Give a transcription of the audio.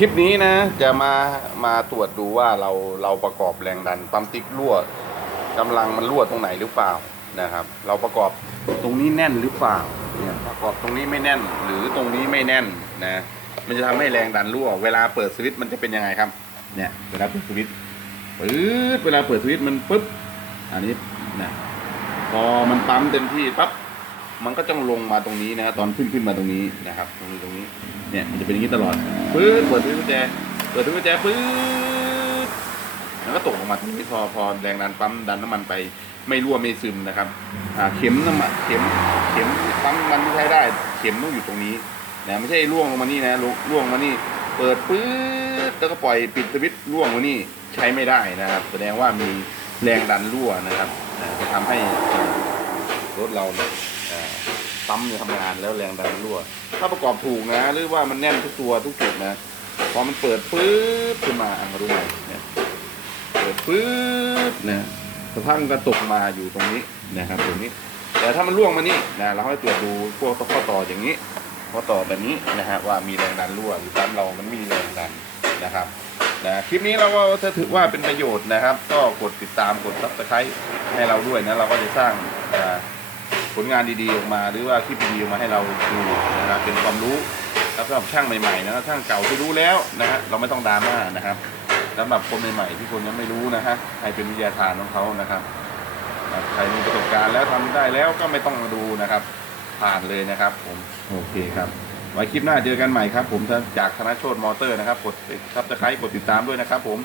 คลิปนี้นะจะมามาตรวจดูว่าเราเราประกอบแรงดันปั๊มติ๊กรั่วกำลังมันรั่วตรงไหนหรือเปล่านะครับ เราประกอบตรงนี้แน่นหรือเปล่าเนี่ยประกอบตรงนี้ไม่แน่น หรือตรงนี้ไม่แน่นนะมันจะทำให้แรงดันรั่ว เวลาเปิดสวิตช์มันจะเป็นยังไงครับเนี่ยเวลาเปิดสวิตช์ปื๊ดเวลาเปิดสวิตช์มันปุ๊บอันนี้นะพอมันปั๊มเต็มที่ปั๊บ มันก็ต้องลงมาตรงนี้นะครับตอนขึ้นขึ้นมาตรงนี้นะครับ ตรงนี้ตรงนี้ เนี่ยมันจะเป็นอย่างนี้ตลอดปื๊ดเปิดทุกกุญแจเปิดทุกกุญแจปื๊ดแล้วก็ตกลงมาตรงนี้พอพอแรงดันปั๊มดันน้ำมันไปไม่รั่วไม่ซึมนะครับอ่าเข็มน้ำมันเข็มเข็มปั๊มมันใช้ได้ เข็มต้องอยู่ตรงนี้นะไม่ใช่ร่วงลงมานี่นะร่วงร่วมานี่ เปิดปื๊ดแล้วก็ปล่อยปิดสวิตช์ร่วงมานี่ใช้ไม่ได้นะครับ แสดงว่ามีแรงดันรั่วนะครับจะทำให้รถเราเนี่ยอ่า ปั๊มเนี่ยทำงานแล้วแรงดันรั่ว ถ้าประกอบถูกนะ หรือว่ามันแน่นทุกตัวทุกจุดนะ พอมันเปิดปื๊บขึ้นมาอะมาดูใหมเนี่ยเปิดปื๊บนะสะพังก็ตกมาอยู่ตรงนี้นะครับตรงนี้ แต่ถ้ามันล่วงมานี่นะเราให้ตรวจดูพวกข้อต่ออย่างนี้ข้อต่อแบบนี้นะฮะว่ามีแรงดันรั่วหรือปั๊มเรามันมีแรงดันนะครับนะคลิปนี้เราก็ถือว่าเป็นประโยชน์นะครับ ก็กดติดตามกดซับสไครต์ให้เราด้วยนะเราก็จะสร้างอ่า ลงานดีๆออกมาหรือว่าคลิปดีๆออกมาให้เราดูนะครับเป็นความรู้แล้วสำหรับช่างใหม่ๆนะครับช่างเก่าที่รู้แล้วนะฮะเราไม่ต้องดราม่านะครับสำหรับคนใหม่ๆที่คนยังไม่รู้นะฮะให้เป็นวิทยาทานของเขานะครับใครมีประสบการณ์แล้วทำได้แล้วก็ไม่ต้องมาดูนะครับ ผ่านเลยนะครับ ผมโอเคครับไว้คลิปหน้าเจอกันใหม่ครับ ผมจากธนโชตมอเตอร์นะครับกดซับสไครต์กดติดตามด้วยนะครับ ผม